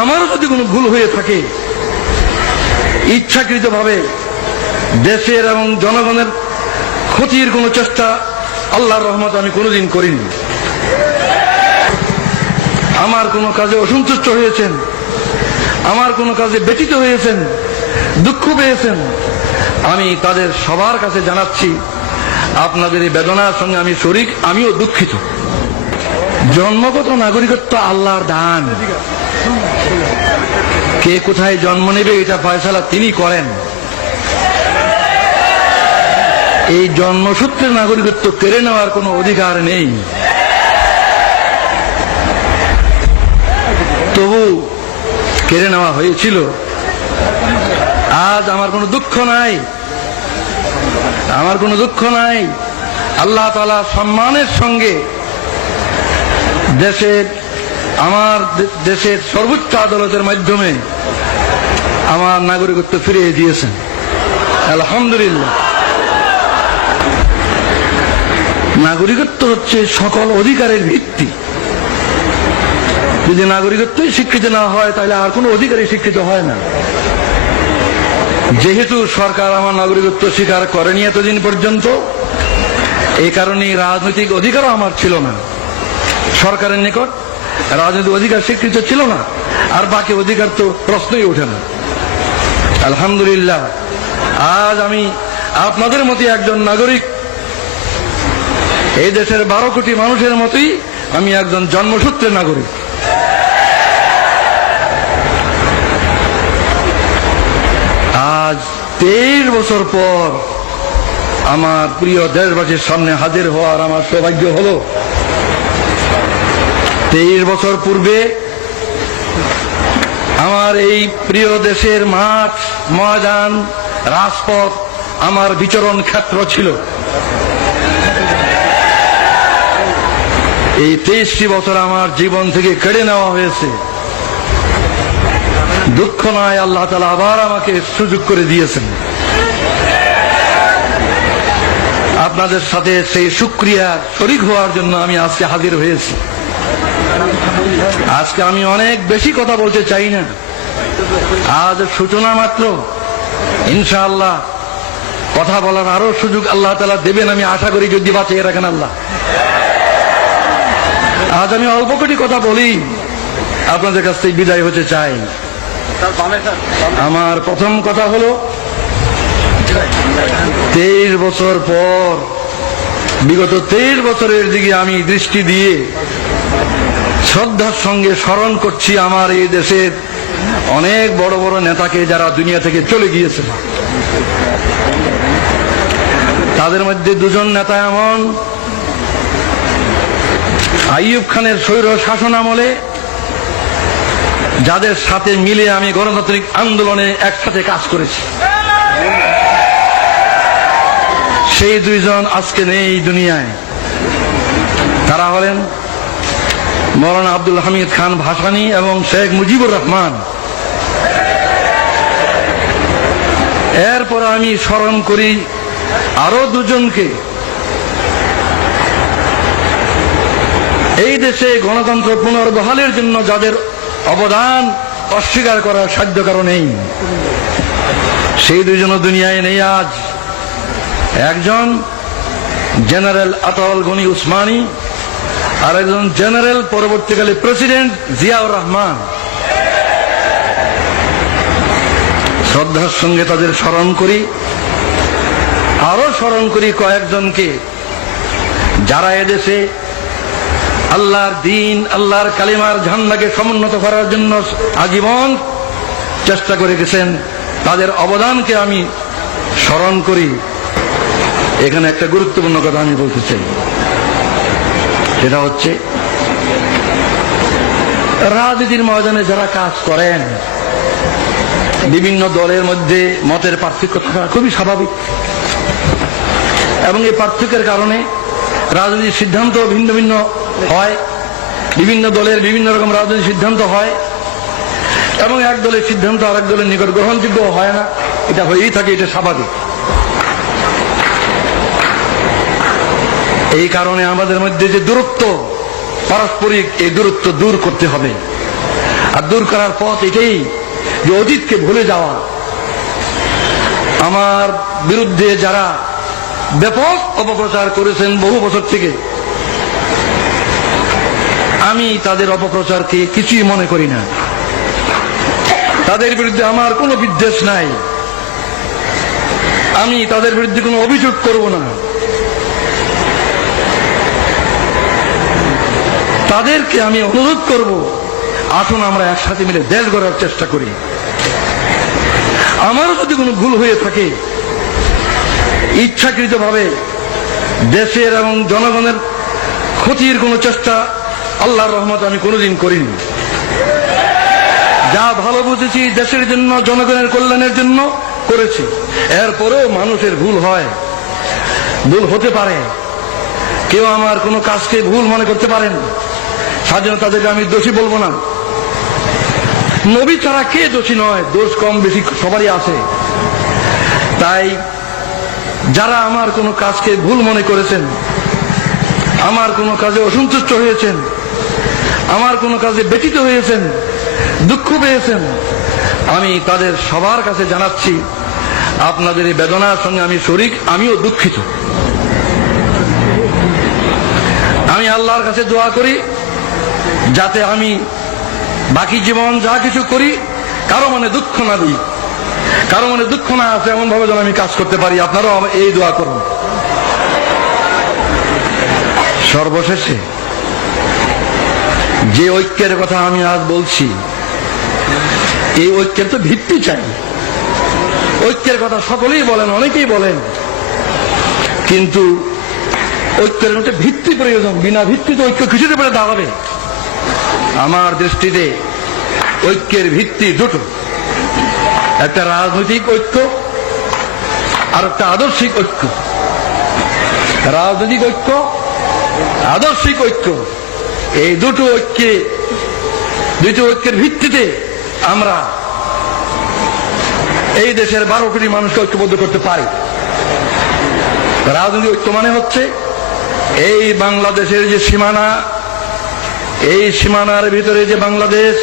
আমারও যদি কোনো ভুল হয়ে থাকে, ইচ্ছাকৃতভাবে দেশের এবং জনগণের ক্ষতির কোনো চেষ্টা আল্লাহর রহমতে আমি কোনোদিন করিনি। আমার কোনো কাজে অসন্তুষ্ট হয়েছেন, আমার কোনো কাজে ব্যথিত হয়েছেন, দুঃখ পেয়েছেন, আমি তাদের সবার কাছে জানাচ্ছি আপনাদের এই বেদনার সঙ্গে আমি শরীক, আমিও দুঃখিত। জন্মগত নাগরিকত্ব আল্লাহর দান। কে কোথায় জন্ম নেবে এটা ফয়সালা তিনি করেন। এই জন্মসূত্রের নাগরিকত্ব কেড়ে নেওয়ার কোনো অধিকার নেই। তবু কেড়ে নেওয়া হয়েছিল। আজ আমার কোনো দুঃখ নাই, আমার কোনো দুঃখ নাই। আল্লাহ তাআলা সম্মানের সঙ্গে আমার দেশের সর্বোচ্চ আদালতের মাধ্যমে আমার নাগরিকত্ব ফিরিয়ে দিয়েছেন, আলহামদুলিল্লাহ। নাগরিকত্ব হচ্ছে সকল অধিকারের ভিত্তি। যদি নাগরিকত্বই স্বীকৃতি না হয় তাহলে আর কোনো অধিকারই স্বীকৃত হয় না। যেহেতু সরকার আমার নাগরিকত্ব স্বীকার করেনি এতদিন পর্যন্ত, এই কারণেই রাজনৈতিক অধিকারও আমার ছিল না। সরকারের নিকট রাজনৈতিক অধিকার স্বীকৃত ছিল না, আর বাকি অধিকার তো প্রশ্নই ওঠে না। আলহামদুলিল্লাহ, আজ আমি আপনাদের মতো একজন নাগরিক, এই দেশের 12 কোটি মানুষের মতোই আমি একজন জন্মসূত্রের নাগরিক। আজ 23 বছর পর আমার প্রিয় দেশবাসীর সামনে হাজির হওয়ার আমার সৌভাগ্য হলো। 23 বছর পূর্বে আমার এই প্রিয় দেশের মাঠ, ময়দান, রাজপথ আমার বিচরণ ক্ষেত্র ছিল। এই 23টি বছর আমার জীবন থেকে কেড়ে নেওয়া হয়েছে। দুঃখ নয়, আল্লাহ তাআলা আবার আমাকে সুযোগ করে দিয়েছেন। আপনাদের সাথে সেই শুকরিয়া শরীক হওয়ার জন্য আমি আজকে হাজির হয়েছি। আজকে আমি অনেক বেশি কথা বলতে চাই না, আজ সূচনা মাত্র। ইনশাআল্লাহ কথা বলার আরো সুযোগ আল্লাহ তাআলা দেবেন, আমি আশা করি, যদি বাঁচিয়ে রাখেন আল্লাহ। আজ আমি অল্প কটি কথা বলি, আপনাদের কাছ থেকে বিদায় হতে চাই। আমার প্রথম কথা হলো, 23 বছর পর, বিগত 23 বছরের দিকে আমি দৃষ্টি দিয়ে শ্রদ্ধার সঙ্গে স্মরণ করছি আমার এই দেশের অনেক বড় বড় নেতাকে, যারা দুনিয়া থেকে চলে গিয়েছে। তাদের মধ্যে 2 জন নেতা এমন, আইয়ুব খানের স্বৈর শাসন আমলে যাদের সাথে মিলে আমি গণতান্ত্রিক আন্দোলনে একসাথে কাজ করেছি, সেই 2 জন আজকে নেই দুনিয়ায়। তারা হলেন মৌলানা আব্দুল হামিদ খান ভাসানী এবং শেখ মুজিবুর রহমান। এরপর আমি স্মরণ করি আরো 2 জনকে। এই দেশে গণতন্ত্র পুনর্বহালের জন্য যাদের অবদান অস্বীকার করার সাধ্য কারণ নেই, সেই 2 জন দুনিয়ায় নেই আজ। একজন জেনারেল আতাউল গনি উসমানী, আর একজন জেনারেল পরবর্তীকালে প্রেসিডেন্ট জিয়াউর রহমান। শ্রদ্ধার সঙ্গে তাদের স্মরণ করি। আরো স্মরণ করি কয়েকজনকে, যারা এদেশে আল্লাহর দ্বীন, আল্লাহর কালিমার ঝান্ডাকে সমুন্নত করার জন্য আজীবন চেষ্টা করে গেছেন। তাদের অবদানকে আমি স্মরণ করি। এখানে একটা গুরুত্বপূর্ণ কথা আমি বলতে চাই, সেটা হচ্ছে রাজনীতির ময়দানে যারা কাজ করেন, বিভিন্ন দলের মধ্যে মতের পার্থক্য থাকা খুবই স্বাভাবিক, এবং এই পার্থক্যের কারণে রাজনৈতিক সিদ্ধান্ত ভিন্ন ভিন্ন হয়। বিভিন্ন দলের বিভিন্ন রকম রাজনৈতিক সিদ্ধান্ত হয়, এবং এক দলের সিদ্ধান্ত আরেক দলের নিকট গ্রহণযোগ্য হয় না। এটা হয়েই থাকে, এটা স্বাভাবিক। এই কারণে আমাদের মধ্যে যে দূরত্ব পারস্পরিক, এই দূরত্ব দূর করতে হবে। আর দূর করার পথ এটাই যে অতীতকে ভুলে যাওয়া। আমার বিরুদ্ধে যারা ব্যাপক অপপ্রচার করেছেন বহু বছর থেকে, আমি তাদের অপপ্রচারকে কিছুই মনে করি না। তাদের বিরুদ্ধে আমার কোনো বিদ্বেষ নাই, আমি তাদের বিরুদ্ধে কোনো অভিযোগ করব না। তাদেরকে আমি অনুরোধ করব, আসুন আমরা একসাথে মিলে দেশ গড়ার চেষ্টা করি। আমারও যদি কোনো ভুল হয়ে থাকে, ইচ্ছাকৃতভাবে দেশের এবং জনগণের ক্ষতির কোনো চেষ্টা আল্লাহর রহমতে আমি কোনোদিন করিনি। যা ভালো বুঝেছি দেশের জন্য, জনগণের কল্যাণের জন্য করেছি। এরপরেও মানুষের ভুল হয়, ভুল হতে পারে। কেউ আমার কোনো কাজকে ভুল মনে করতে পারেন, সাধারণত তাদেরকে আমি দোষী বলবো না। নবী ছাড়া কে দোষী নয়? দোষ কম বেশি সবারই আছে। তাই যারা আমার কোনো কাজকে ভুল মনে করেছেন, আমার কোনো কাজে অসন্তুষ্ট হয়েছেন, আমার কোনো কাজে ব্যথিত হয়েছেন, দুঃখ পেয়েছেন, আমি তাদের সবার কাছে জানাচ্ছি, আপনাদের এই বেদনার সঙ্গে আমি শরীক, আমিও দুঃখিত। আমি আল্লাহর কাছে দোয়া করি যাতে আমি বাকি জীবন যা কিছু করি কারো মনে দুঃখ না দিই, কারো মনে দুঃখ না আছে এমন ভাবে যেন আমি কাজ করতে পারি। আপনারাও এই দোয়া করুন। সর্বশেষে যে ঐক্যের কথা আমি আজ বলছি, এই ঐক্যের তো ভিত্তি চাই। ঐক্যের কথা সকলেই বলেন, অনেকেই বলেন, কিন্তু ঐক্যের একটা ভিত্তি প্রয়োজন। বিনা ভিত্তিতে ঐক্য কিছুতে পেরে দাঁড়াবে? আমার দৃষ্টিতে ঐক্যের ভিত্তি দুটো, একটা রাজনৈতিক ঐক্য আর একটা আদর্শিক ঐক্য। রাজনৈতিক ঐক্য, আদর্শিক ঐক্য, এই দুটো ঐক্যের ভিত্তিতে আমরা এই দেশের 12 কোটি মানুষকে ঐক্যবদ্ধ করতে পারি। রাজনৈতিক ঐক্য মানে হচ্ছে এই বাংলাদেশের যে সীমানা, এই সীমানার ভিতরে যে বাংলাদেশ,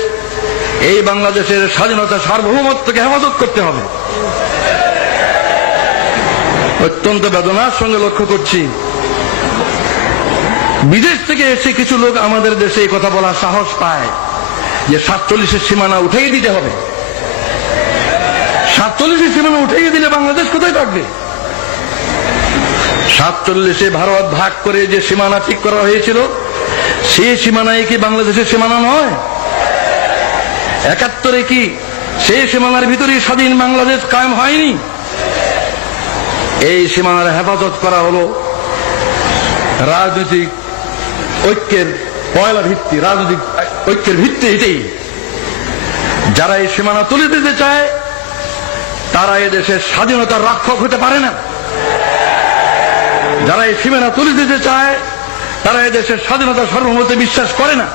এই বাংলাদেশের স্বাধীনতা, সার্বভৌমত্বকে হেফাজত করতে হবে। অত্যন্ত বেদনার সঙ্গে লক্ষ্য করছি, বিদেশ থেকে এসে কিছু লোক আমাদের দেশে এই কথা বলার সাহস পায় যে 47-এর সীমানা উঠিয়ে দিতে হবে। 47-এর সীমানা উঠিয়ে দিলে বাংলাদেশ কোথায় থাকবে? 47-এ ভারত ভাগ করে যে সীমানা ঠিক করা হয়েছিল, সেই সীমানায় কি বাংলাদেশের সীমানা নয়? 71-এ কি সেই সীমানার ভিতরেই স্বাধীন বাংলাদেশ কায়েম হয়নি? এই সীমানার হেফাজত করা হলো রাজনৈতিক ঐক্যের পয়লা ভিত্তি। রাজনৈতিক ঐক্যের ভিত্তি এটাই। যারা এই সীমানা তুলে দিতে চায় তারা এদেশের স্বাধীনতার রক্ষক হতে পারে না। যারা এই সীমানা তুলে দিতে চায় তারা এদেশের স্বাধীনতা সার্বভৌমত্বে বিশ্বাস করে না।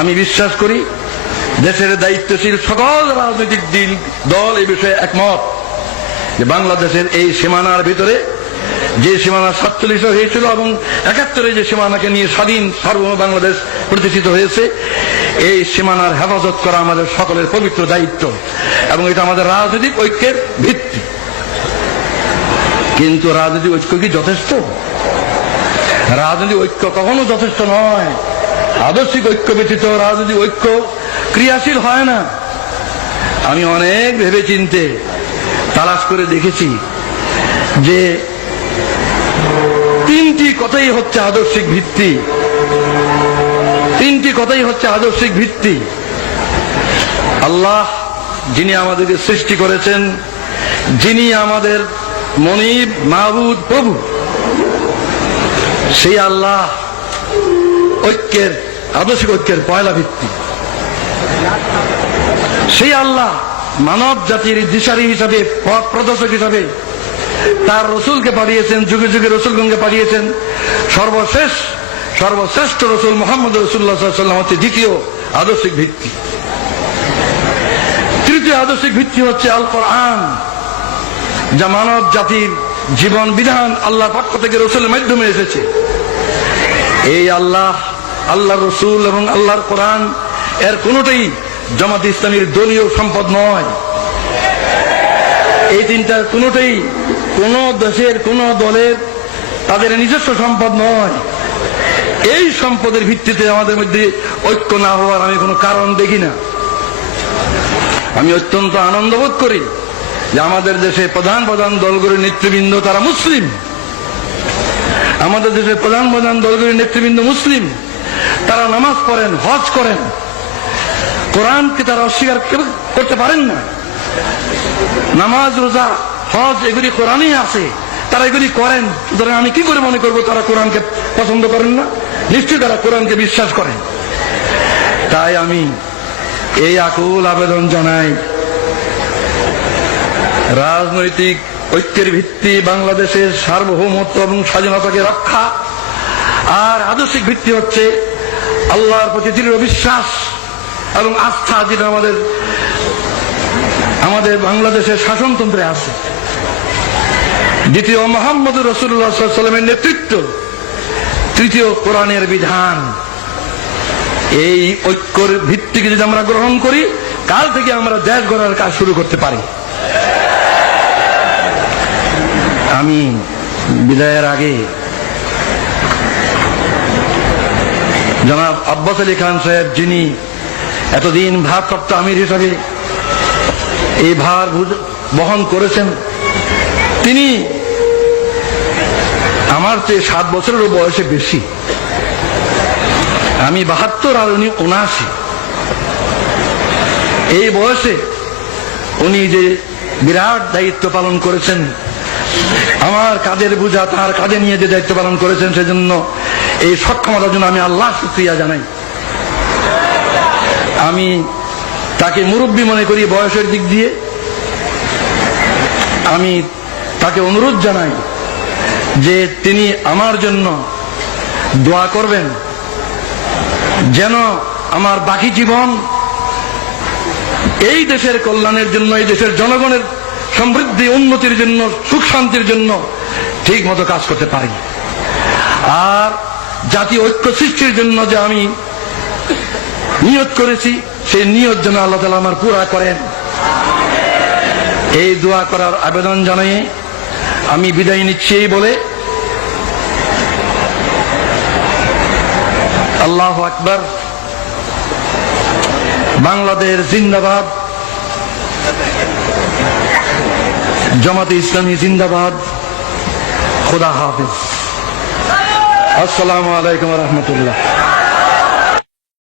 আমি বিশ্বাস করি দেশের দায়িত্বশীল সকল রাজনৈতিক দল এই বিষয়ে একমত যে বাংলাদেশের এই সীমানার ভিতরে যে সীমানা 47 হয়েছিল এবং 71-এ যে সীমানাকে নিয়ে স্বাধীন সার্বভৌম বাংলাদেশ প্রতিষ্ঠিত হয়েছে, এই সীমানার হেফাজত করা আমাদের সকলের পবিত্র দায়িত্ব এবং এটা আমাদের রাজনৈতিক ঐক্যের ভিত্তি। কিন্তু রাজনৈতিক ঐক্য কি যথেষ্ট? রাজনৈতিক ঐক্য কখনো যথেষ্ট নয়। আদর্শিক ঐক্য ব্যতীত রাজনৈতিক ঐক্য ক্রিয়াশীল হয় না। আমি অনেক ভেবে চিন্তে তালাশ করে দেখেছি যে 3টি কথাই হচ্ছে আদর্শিক ভিত্তি। 3টি কথাই হচ্ছে আদর্শিক ভিত্তি। আল্লাহ যিনি আমাদেরকে সৃষ্টি করেছেন, যিনি আমাদের মনিব, মাহবুদ, প্রভু, সেই আল্লাহ ঐক্যের, আদর্শিক ঐক্যের পয়লা ভিত্তি। সেই আল্লাহ মানব জাতির দিশারি হিসাবে, পথ প্রদর্শক হিসাবে তার রসুলকে পাঠিয়েছেন, যুগে যুগে রসুলগণকে পাঠিয়েছেন। সর্বশ্রেষ্ঠ রসুল মুহাম্মদ রাসূলুল্লাহ সাল্লাল্লাহু আলাইহি ওয়াসাল্লাম হচ্ছে দ্বিতীয় আদর্শিক ভিত্তি। তৃতীয় আদর্শিক ভিত্তি হচ্ছে আল কোরআন, যা মানব জাতির জীবন বিধান আল্লাহর পক্ষ থেকে রসুলের মাধ্যমে এসেছে। এই আল্লাহ আল্লাহর রসুল এবং আল্লাহর কোরআন এর কোনোটাই জামাত ইসলামীর দলীয় সম্পদ নয়। এই তিনটার কোনোটাই কোন দেশের কোন দলের তাদের নিজস্ব সম্পদ নয়। এই সম্পদের ভিত্তিতে আমাদের মধ্যে ঐক্য না হওয়ার আমি কোনো কারণ দেখি না। আমি অত্যন্ত আনন্দ বোধ করি যে আমাদের দেশে প্রধান প্রধান দলগুলির নেতৃবৃন্দ তারা মুসলিম। আমাদের দেশের প্রধান প্রধান দলগুলির নেতৃবৃন্দ মুসলিম। তারা নামাজ পড়েন, হজ করেন, কোরআনকে তারা অস্বীকার করতে পারেন না। নামাজ, রোজা, হজ এগুলি কোরআনই আছে, তারা এগুলি করেন। সুতরাং আমি কি করে মনে করবো তারা কোরআনকে পছন্দ করেন না? নিশ্চয়ই তারা কোরআনকে বিশ্বাস করেন। তাই আমি এই আকুল আবেদন জানাই, রাজনৈতিক ঐক্যের ভিত্তি বাংলাদেশের সার্বভৌমত্ব এবং স্বাধীনতাকে রক্ষা, আর আদর্শিক ভিত্তি হচ্ছে আল্লাহর প্রতি দৃঢ় বিশ্বাস এবং আস্থা, যেটা আমাদের বাংলাদেশের শাসনতন্ত্রে আছে। দ্বিতীয় মুহাম্মদুর রাসূলুল্লাহ সাল্লাল্লাহু আলাইহি ওয়াসাল্লামের নেতৃত্ব, তৃতীয় কোরআনের বিধান। এই ঐক্যের ভিত্তিকে যদি আমরা গ্রহণ করি, কাল থেকে আমরা দেশ গড়ার কাজ শুরু করতে পারি। আমি বিদায়ের আগে জনাব আব্বাস আলী খান সাহেব, যিনি এতদিন ভারপ্রাপ্ত আমির হিসাবে এই ভার বহন করেছেন, তিনি আমার চেয়ে 7 বছরেরও বয়সে বেশি। আমি 72 আর উনি 79। এই বয়সে উনি যে বিরাট দায়িত্ব পালন করেছেন, আমার কাঁধের বোঝা তার কাঁধে নিয়ে যে দায়িত্ব পালন করেছেন, সেজন্য এই সক্ষমতার জন্য আমি আল্লাহ শুকরিয়া জানাই। আমি তাকে মুরব্বী মনে করি বয়সের দিক দিয়ে। আমি তাকে অনুরোধ জানাই যে তিনি আমার জন্য দোয়া করবেন, যেন আমার বাকি জীবন এই দেশের কল্যাণের জন্য, এই দেশের জনগণের সমৃদ্ধি উন্নতির জন্য, সুখ শান্তির জন্য ঠিক মতো কাজ করতে পারি। আর জাতীয় ঐক্য সৃষ্টির জন্য যে আমি নিয়ত করেছি, সেই নিয়ত যেন আল্লাহ তাআলা আমার পুরা করেন, এই দোয়া করার আবেদন জানাই আমি বিদায় নিচ্ছি। এই বলে আল্লাহু আকবার, বাংলাদেশ জিন্দাবাদ, জামাতে ইসলামী জিন্দাবাদ, খোদা হাফেজ, আসসালামু আলাইকুম ওয়া রাহমাতুল্লাহ।